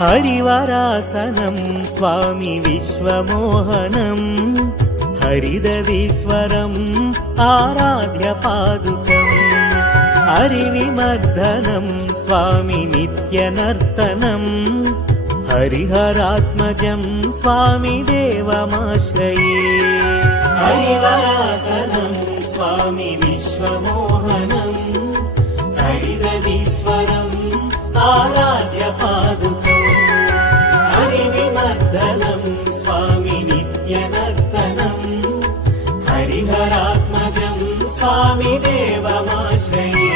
हरिवरासनं स्वामी विश्वमोहनं हरिदधीश्वरम् आराध्य पादुकम् हरिविमर्दनं स्वामी नित्यनर्तनं हरिहरात्मजं स्वामी देवमाश्रये हरिवरासनं स्वामी विश्वमोहनं हरिदधीश्वरम् आराध्य पादुकम् हरिविमर्दनं स्वामी नित्यनर्तनं हरिहरात्मजं स्वामी देवमाश्रये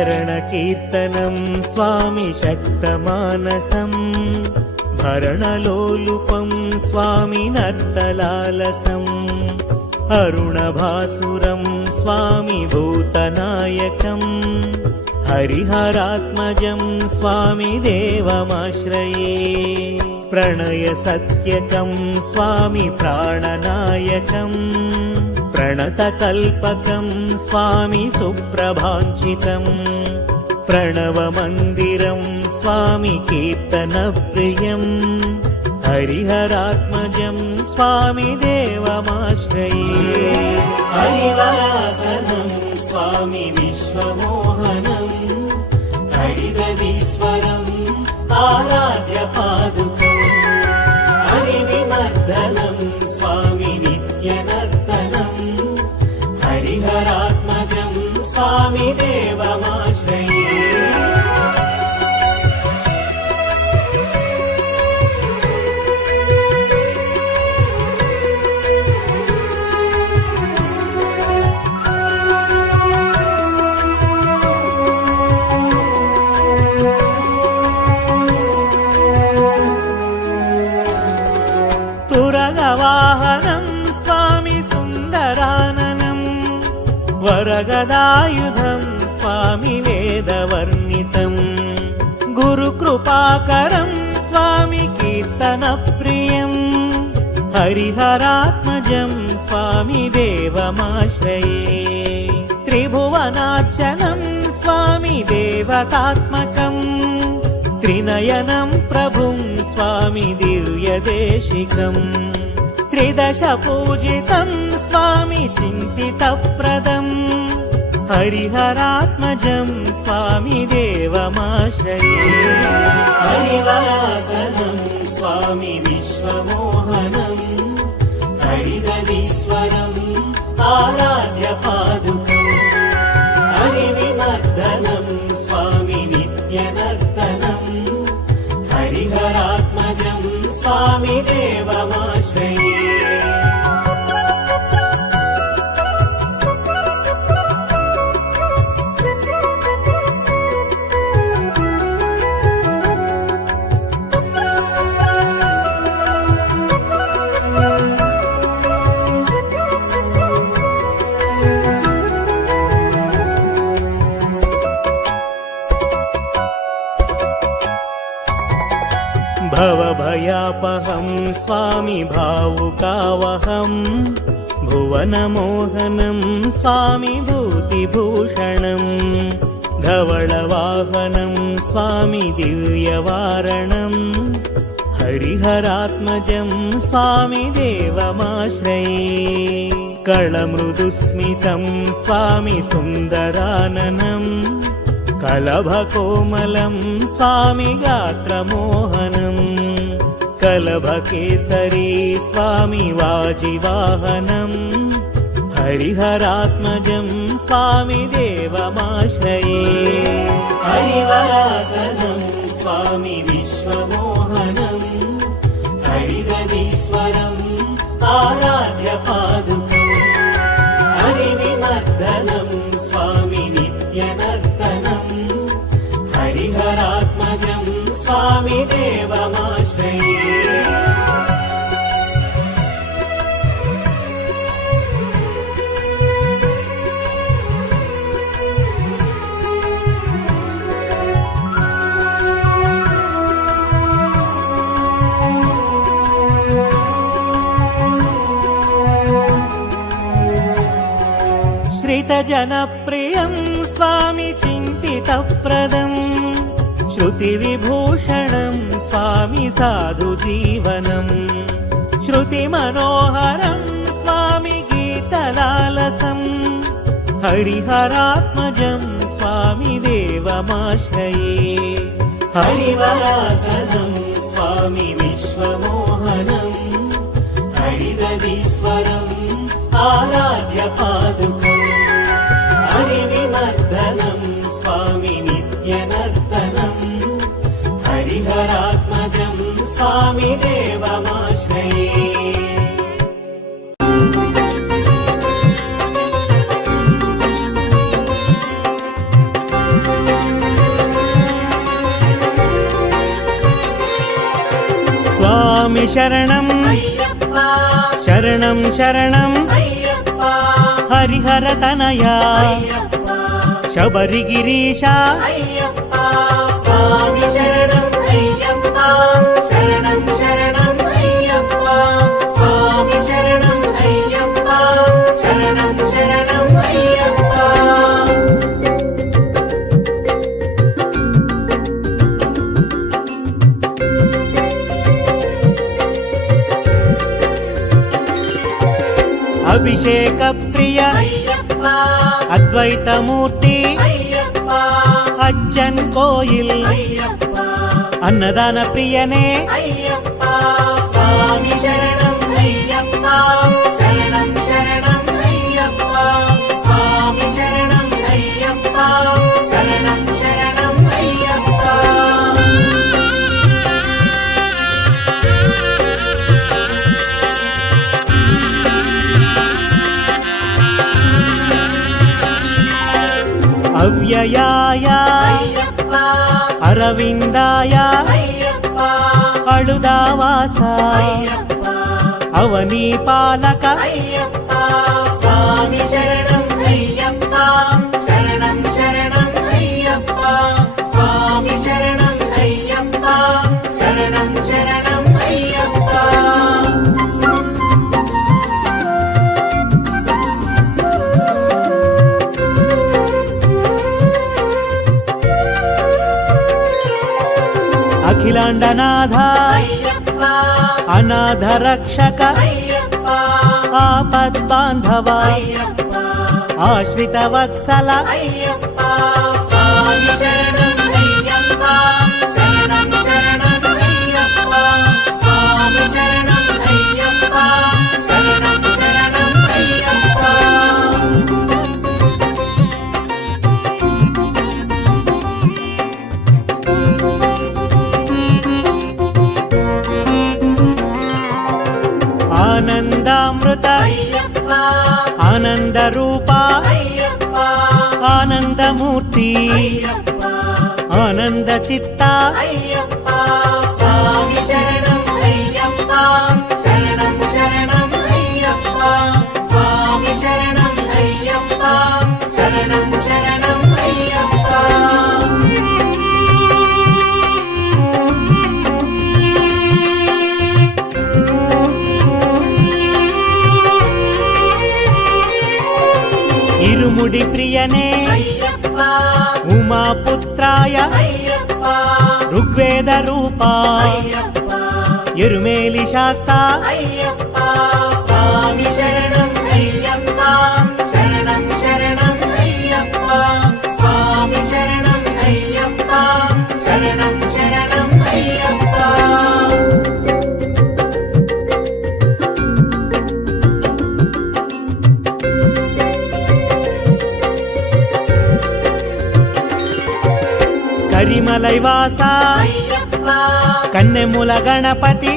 शरणकीर्तनं स्वामी शक्तमानसं भरणलोलुपं स्वामी नर्तलालसम् अरुणभासुरं स्वामी भूतनायकं हरिहरात्मजं स्वामी देवमाश्रये प्रणयसत्यकं स्वामी प्राणनायकं प्रणतकल्पकं स्वामी सुप्रभाञ्चितं प्रणवमन्दिरं स्वामी कीर्तनप्रियं हरिहरात्मजं स्वामी देवमाश्रये हरिवरासनं स्वामी विश्वमोहनं हरिदधीश्वरम् आराध्य पादुकम् हरिविमर्दनं स्वामी नित्यनर्तनं हरिहरात्मजं स्वामी देवमाश्रये तुरगवाहनं स्वामी सुन्दराननं वरगदायुधं स्वामी वेदवर्णितं गुरुकृपाकरं स्वामी कीर्तनप्रियं हरिहरात्मजं स्वामी देवमाश्रये त्रिभुवनार्चनं स्वामी देवतात्मकं त्रिनयनं प्रभुं स्वामी दिव्यदेशिकं त्रिदश पूजितं स्वामी चिन्तितप्रदं हरिहरात्मजं स्वामी देवमाश्रये हरिवरासनं स्वामी विश्वमोहनं हरिदधीश्वरम् आराध्य पादुकम् हरिविमर्दनं स्वामी नित्यनर्तनं हरिहरात्मजं स्वामी देवमाश्रये भवभयापहं स्वामी भावुकावहं भुवनमोहनं स्वामी भूतिभूषणं धवलवाहनं स्वामी दिव्यवारणं हरिहरात्मजं स्वामी देवमाश्रये कलमृदुस्मितं स्वामी सुन्दराननं कलभकोमलं स्वामी गात्रमोहनं कलभकेसरी स्वामी वाजिवाहनं हरिहरात्मजं स्वामी देवमाश्रये हरिवरासनं स्वामी विश्वमोहनं हरिदधीश्वरम् आराध्य पादुकम् हरिविमर्दनं स्वामी नित्यनर्तनं हरिहरात्मजं स्वामी देवमाश्रये श्रितजनप्रियं स्वामि चिन्तितप्रदम् श्रुतिविभूषणं स्वामि साधुजीवनम् श्रुतिमनोहरं स्वामि गीतलालसम् हरिहरात्मजं स्वामि देवमाश्रये हरिवरासनं स्वामि विश्वमोहनम् हरिदधीश्वरम् आराध्य पादुकम् हरिविमर्दनं स्वामि नित्यनर्तनम् हरिहरात्मजं स्वामि देवमाश्रये स्वामि शरणं शरणं शरणं हरिहर तनया शबरिगिरीशा स्वामि शरणं अय्यप्पा शरणं शरणं अय्यप्पा स्वामि शरणं अय्यप्पा शरणं शरणं अय्यप्पा अभिषेक प्रिय अद्वैतमूर्ति अच्चन कोयिल अन्नदान प्रियने स्वामी शरणं अय्यप्पा शरणं शरणं अय्यप्पा स्वामी शरणं अय्यप्पा शरणं शरणं अय्यप्पा अव्ययाय अरविन्दाय अळुदावास अवनीपालक स्वामी शरणं अय्यप्पा शरणं शरणं अय्यप्पा स्वामी शरणं अय्यप्पा शरणं शरणं अय्यप्पा अखिलांडनाथ अनाथ रक्षक आपद बांधव आश्रित वत्सल स्वामी शरणं अय्यप्पा शरणं शरणं अय्यप्पा स्वामी शरणं अय्यप्पा शरणं शरणं अय्यप्पा आनंदामृत आनंद रूपा आनंदमूर्ति आनंद चित्ता स्वामी शरणं अय्यप्पा शरणं शरणं अय्यप्पा स्वामी शरणं अय्यप्पा शरणं शरणं अय्यप्पा इरुमुडि प्रियने उमापुत्राय ऋग्वेद रूपा इरुमेलि शास्ता स्वामी शरणं अय्यप्पा शरणं शरणं अय्यप्पा स्वामी शरणं अय्यप्पा शरणं शरणं अय्यप्पा करिमलैवासा कन्नेमुल गणपति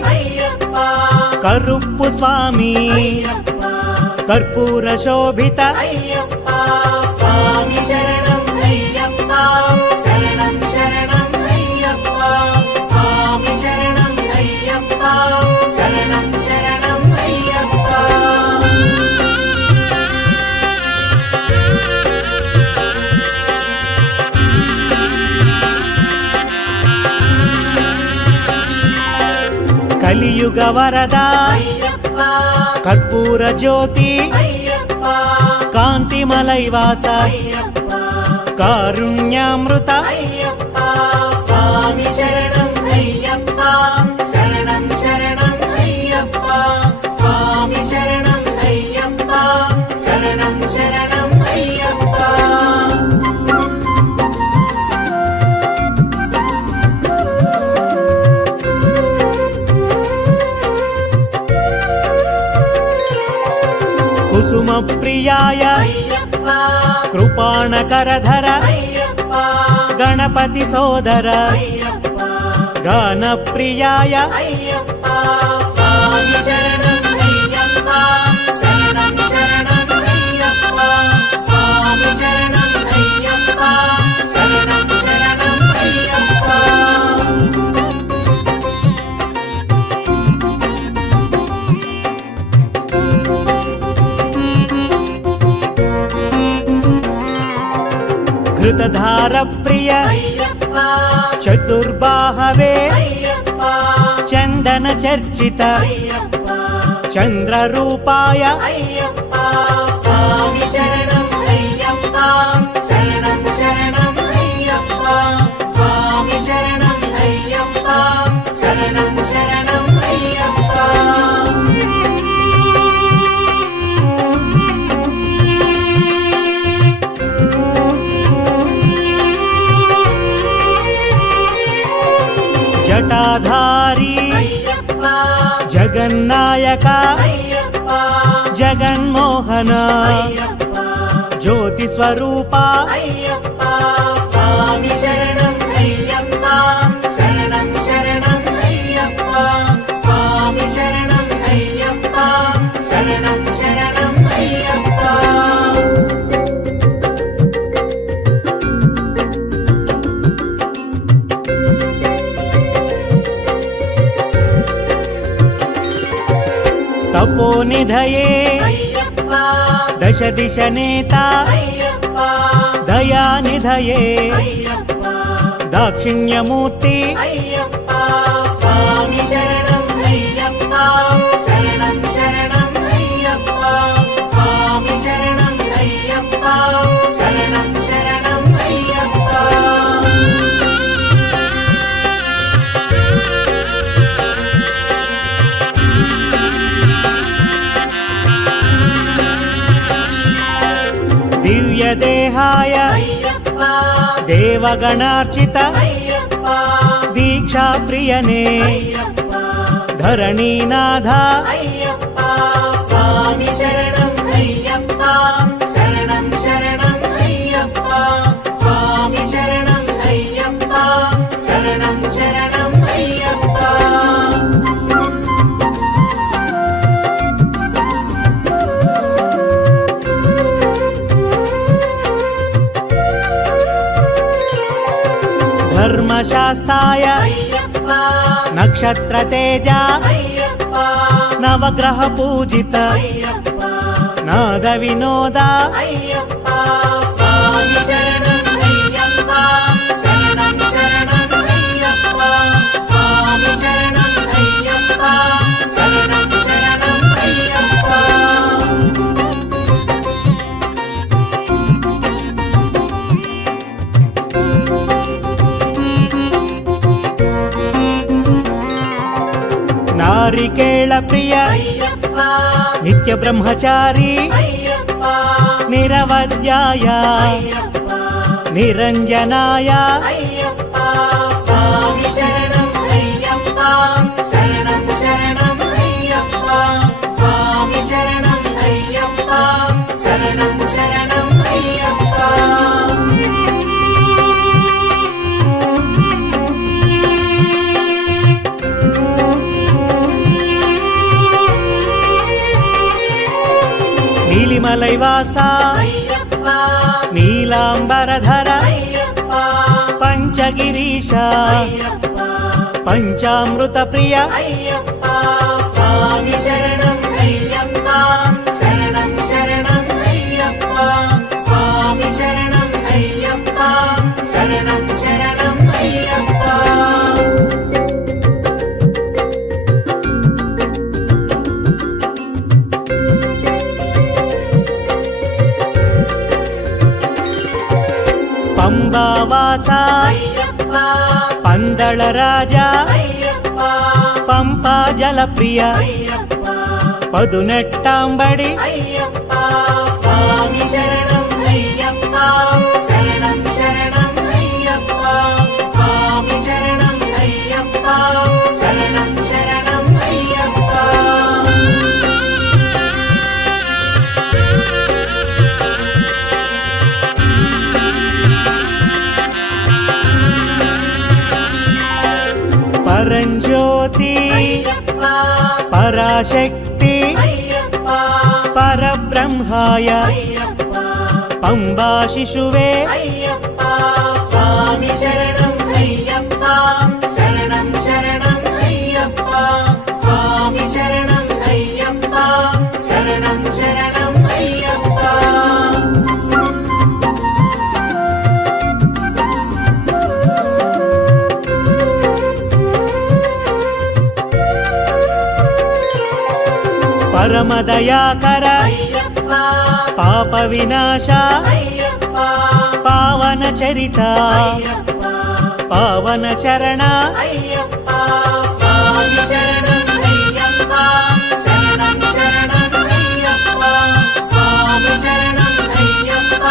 करुप्पु स्वामी कर्पूर शोभित स्वामी शरणं अय्यप्पा शरणं शरणं अय्यप्पा स्वामी शरणं अय्यप्पा शरणं शरणं अय्यप्पा कलियुग वरदा कर्पूर ज्योति కాంతిమలైవాస అయ్యప్ప కారుణ్యామృత అయ్యప్ప స్వామి శరణం అయ్యప్ప శరణం శరణం అయ్యప్ప స్వామి శరణం అయ్యప్ప శరణం శరణం అయ్యప్ప కుసుమ ప్రియాయ అయ్యప్ప కృపాణకరధర అయ్యప్ప గణపతి సోదర అయ్యప్ప గాన ప్రియాయ అయ్యప్ప స్వామి శరణం అయ్యప్ప శరణం శరణం అయ్యప్ప స్వామి శరణం అయ్యప్ప శరణం శరణం అయ్యప్ప ఘృతధార ప్రియ అయ్యప్ప చతుర్బాహవే అయ్యప్ప చందన చర్చిత అయ్యప్ప చంద్ర రూపాయ అయ్యప్ప స్వామి శరణం అయ్యప్ప శరణం శరణం అయ్యప్ప స్వామి శరణం అయ్యప్ప శరణం శరణం అయ్యప్ప జటాధారి అయ్యప్ప జగన్నాయక అయ్యప్ప జగన్మోహన అయ్యప్ప జ్యోతి స్వరూప అయ్యప్ప స్వామి శరణం అయ్యప్ప శరణం శరణం అయ్యప్ప స్వామి శరణం అయ్యప్ప శరణం శరణం అయ్యప్ప తపోనిధయే అయ్యప్ప దశ దిశ నేత అయ్యప్ప దయానిధయే అయ్యప్ప దాక్షిణ్యమూర్తి అయ్యప్ప స్వామి శరణం అయ్యప్ప శరణం శరణం అయ్యప్ప స్వామి శరణం అయ్యప్ప శరణం శరణం అయ్యప్ప దివ్యదేహాయ అయ్యప్ప దేవగణార్చిత అయ్యప్ప దీక్షా ప్రియనే అయ్యప్ప ధరణీనాథ అయ్యప్ప స్వామి శరణం అయ్యప్ప శరణం శరణం అయ్యప్ప స్వామి శరణం అయ్యప్ప శరణం శరణం అయ్యప్ప ధర్మశాస్త్రాయ అయ్యప్ప నక్షత్ర తేజ అయ్యప్ప నవగ్రహ పూజిత అయ్యప్ప నాద వినోద అయ్యప్ప స్వామి శరణం అయ్యప్ప శరణం శరణం అయ్యప్ప స్వామి శరణం అయ్యప్ప శరణం శరణం అయ్యప్ప నారికేళ ప్రియ అయ్యప్ప నిత్య బ్రహ్మచారి అయ్యప్ప నిరవధ్యాయ అయ్యప్ప నిరంజనాయ అయ్యప్ప స్వామి శరణం అయ్యప్ప శరణం శరణం అయ్యప్ప స్వామి శరణం అయ్యప్ప శరణం శరణం అయ్యప్ప నీలిమలైవాస అయ్యప్ప నీలాంబరధర అయ్యప్ప పంచగిరీశ అయ్యప్ప పంచామృత ప్రియ అయ్యప్ప స్వామి శరణం అయ్యప్ప శరణం శరణం అయ్యప్ప స్వామి శరణం అయ్యప్ప శరణం శరణం అయ్యప్ప పంబావాస అయ్యప్ప పందళ రాజా అయ్యప్ప పంపా జలప్రియ అయ్యప్ప పదునెట్టాంబడి అయ్యప్ప స్వామి శరణం అయ్యప్ప శరణం శరణం అయ్యప్ప స్వామి శరణం అయ్యప్ప శరణం శరణం అయ్యప్ప పరంజ్యోతి అయ్యప్ప పరాశక్తి అయ్యప్ప పరబ్రహ్మాయ అయ్యప్ప పంబా శిశువే అయ్యప్ప స్వామి శరణం అయ్యప్ప శరణం శరణం అయ్యప్ప స్వామి శరణం అయ్యప్ప శరణం శరణం అయ్యప్ప పరమదయాకర అయ్యప్ప పాప వినాశ అయ్యప్ప పావన చరిత అయ్యప్ప పావన చరణ అయ్యప్ప స్వామి శరణం అయ్యప్ప శరణం శరణం అయ్యప్ప స్వామి శరణం అయ్యప్ప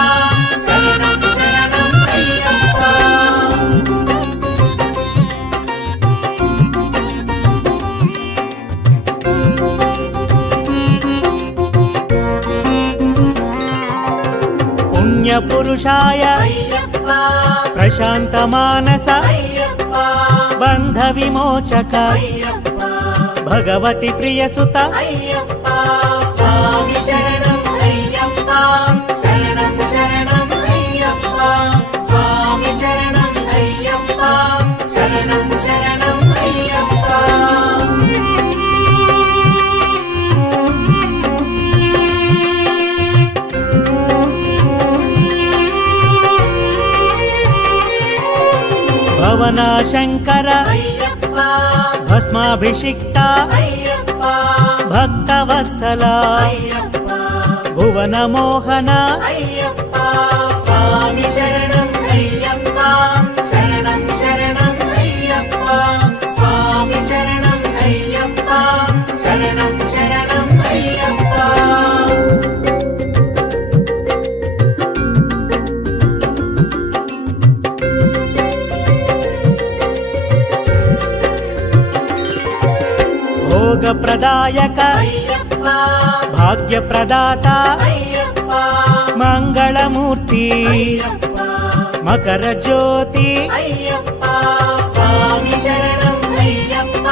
శరణం శరణం అయ్యప్ప పుణ్యపురుషాయ అయ్యప్ప ప్రశాంత మానస అయ్యప్ప బంధ విమోచక అయ్యప్ప భగవతి ప్రియసుత అయ్యప్ప స్వామి శరణం అయ్యప్ప శరణం శరణం అయ్యప్ప స్వామి శరణం అయ్యప్ప శరణం శరణం అయ్యప్ప భవనా శంకర అయ్యప్ప భస్మాభిషిక్త అయ్యప్ప భక్తవత్సల అయ్యప్ప భువన మోహన అయ్యప్ప స్వామి శరణం అయ్యప్ప శరణం శరణం అయ్యప్ప స్వామి శరణం అయ్యప్ప శరణం శరణం అయ్యప్ప భోగప్రదాయక అయ్యప్ప భాగ్యప్రదాత అయ్యప్ప మంగళమూర్తి అయ్యప్ప మకర జ్యోతి అయ్యప్ప స్వామి శరణం అయ్యప్ప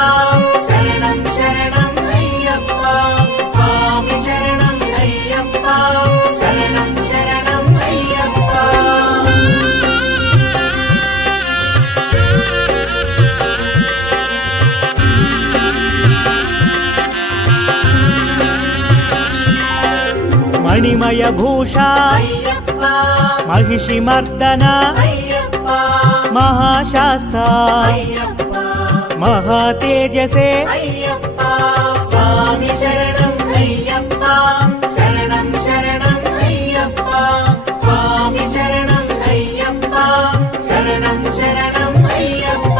శరణం శరణం అయ్యప్ప స్వామి శరణం అయ్యప్ప శరణం శరణం అయ్యప్ప మణిమయ భూష అయ్యప్ప మహిషి మర్దన అయ్యప్ప మహాశాస్త అయ్యప్ప మహాతేజసే అయ్యప్ప స్వామి శరణం అయ్యప్ప శరణం శరణం అయ్యప్ప స్వామి శరణం అయ్యప్ప శరణం శరణం అయ్యప్ప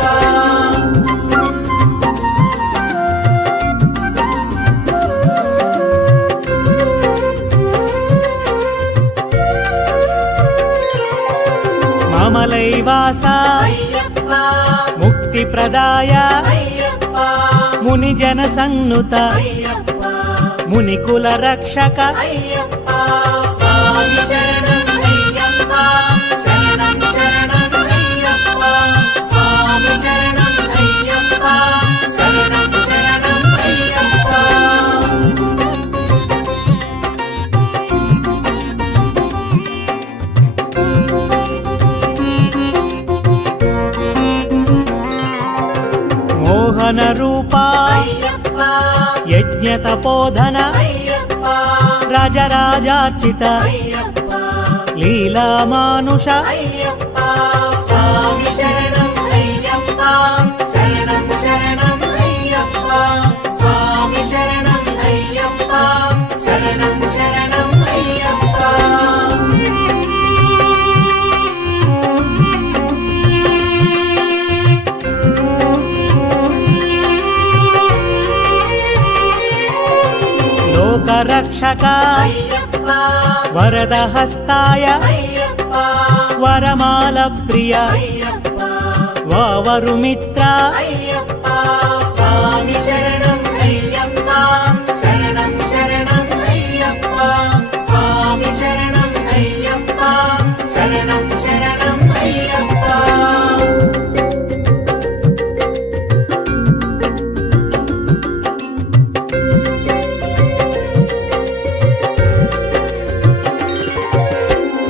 మమలైవాస అయ్యప్ప ముక్తి ప్రదాయ అయ్యప్ప మునిజన సన్నుత అయ్యప్ప మునికుల రక్షక అయ్యప్ప స్వామి శరణం అయ్యప్ప శరణం శరణం అయ్యప్ప స్వామి శరణం అయ్యప్ప శరణం శరణం అయ్యప్ప మోహన రూప అయ్యప్ప యజ్ఞ తపోధన అయ్యప్ప రాజరాజార్చిత అయ్యప్ప లీలా మానుష అయ్యప్ప స్వామి శరణం అయ్యప్ప శరణం శరణం అయ్యప్ప స్వామి శరణం అయ్యప్ప శరణం శరణం అయ్యప్ప లోకరక్షక అయ్యప్ప వరదహస్తాయ అయ్యప్ప వరమాల ప్రియ అయ్యప్ప వావరుమిత్ర అయ్యప్ప స్వామి శరణం అయ్యప్ప శరణం శరణం అయ్యప్ప స్వామి శరణం అయ్యప్ప శరణం శరణం అయ్యప్ప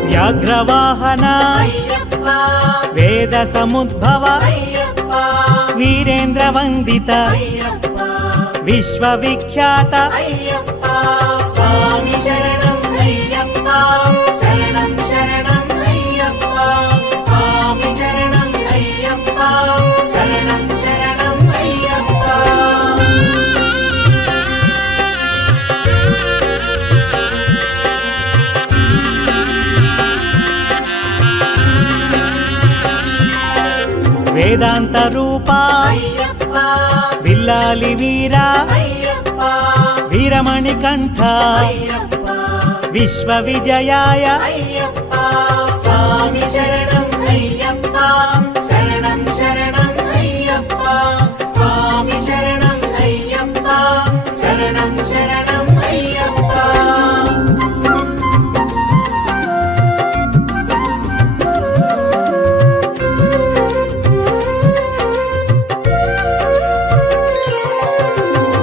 వ్యాఘ్రవాహన అయ్యప్ప వేద సముద్భవ అయ్యప్ప వీరేంద్ర వందిత అయ్యప్ప విశ్వవిఖ్యాత అయ్యప్ప స్వామి శరణం అయ్యప్ప శరణం శరణం అయ్యప్ప స్వామి శరణం అయ్యప్ప శరణం శరణం అయ్యప్ప వేదాంత రూప అయ్యప్ప విల్లాలి వీర అయ్యప్ప వీరమణి కంఠ అయ్యప్ప విశ్వ విజయాయ అయ్యప్ప స్వామి శరణం అయ్యప్ప శరణం శరణం అయ్యప్ప స్వామి శరణం అయ్యప్ప శరణం శరణం అయ్యప్ప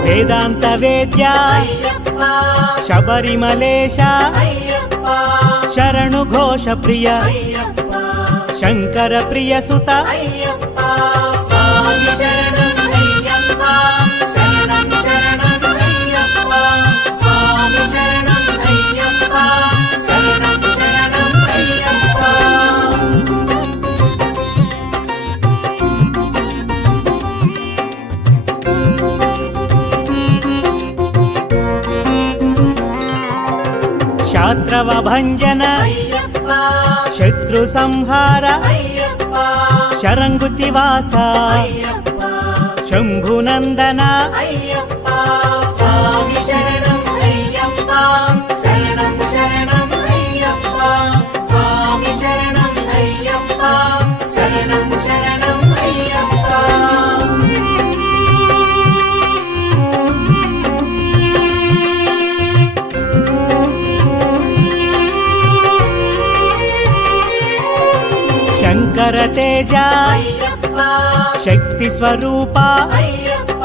వేదాంత వేద్య అయ్యప్ప శబరిమలేశ అయ్యప్ప శరణు ఘోష ప్రియ అయ్యప్ప శంకర ప్రియ సుత అయ్యప్ప స్వామి శరణం అయ్యప్ప శరణం శరణం అయ్యప్ప స్వామి శరణం అయ్యప్ప శరణం శరణం అయ్యప్ప శాత్రవ భంజన అయ్యప్ప శత్రు సంహార అయ్యప్ప శరంగుతివాస అయ్యప్ప శంభునందన అయ్యప్ప స్వామి శరణం అయ్యప్ప శరణం శరణం అయ్యప్ప స్వామి శరణం అయ్యప్ప శరణం శరణం అయ్యప్ప శంకర తేజ అయ్యప్ప శక్తి స్వరూప అయ్యప్ప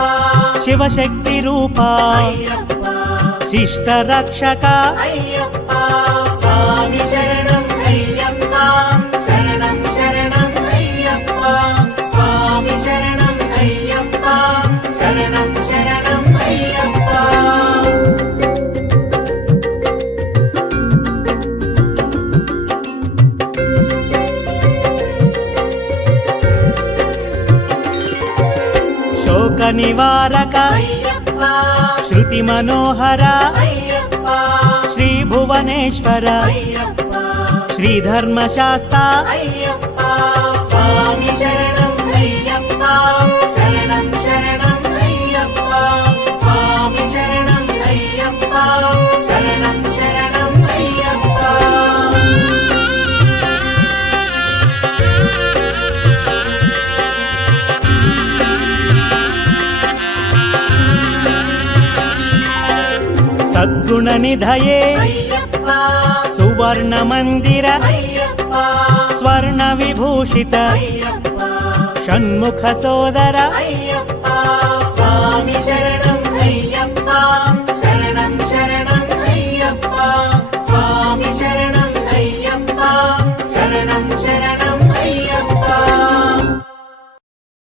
శివశక్తి రూప అయ్యప్ప శిష్ట రక్షక అయ్యప్ప స్వామి శరణం అయ్యప్ప శరణం శరణం అయ్యప్ప స్వామి శరణం అయ్యప్ప శరణం శరణం అయ్యప్ప శోక నివారక అయ్యప్ప శృతి మనోహర అయ్యప్ప శ్రీ భువనేశ్వర అయ్యప్ప శ్రీధర్మశాస్త అయ్యప్ప స్వామి శరణం అయ్యప్ప శరణం శరణం అయ్యప్ప స్వామి శరణం అయ్యప్ప శరణం శరణం అయ్యప్ప సద్గుణ నిధయే అయ్యప్ప సువర్ణ మందిర అయ్యప్ప స్వర్ణ విభూషిత అయ్యప్ప షణ్ముఖ సోదర అయ్యప్ప స్వామి శరణం అయ్యప్ప శరణం శరణం అయ్యప్ప స్వామి శరణం అయ్యప్ప శరణం శరణం